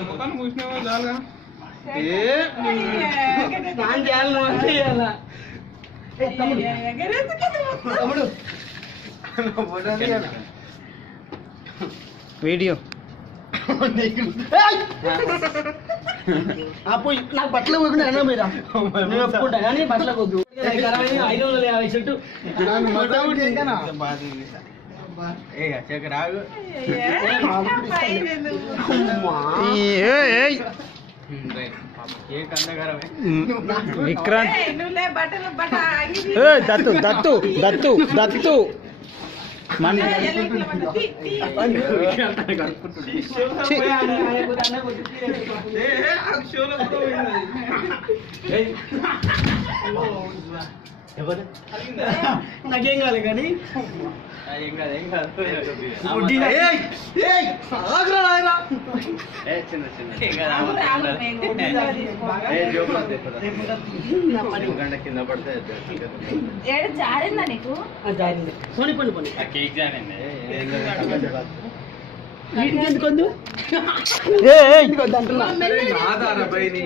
ముఖాన్ని పూసినావా చాలుగా వీడియో నాకు బట్టలు పోకుండా అన్నా మీరు నేను ఒప్పుకుంటా కానీ బట్టలు వద్దు 550 చెట్టు రాగు విక్రాంత్ దత్తు దత్తు దత్తు దత్తు మన నాకేం కావాలి కానీ కింద పడితే జారిందా నీకు పోనీ పోనీ పోనీ కేక్ జారింది ఎందుకొద్దు ఏయ్ ఎందుకొద్దు అంటున్నా ఆధార పైని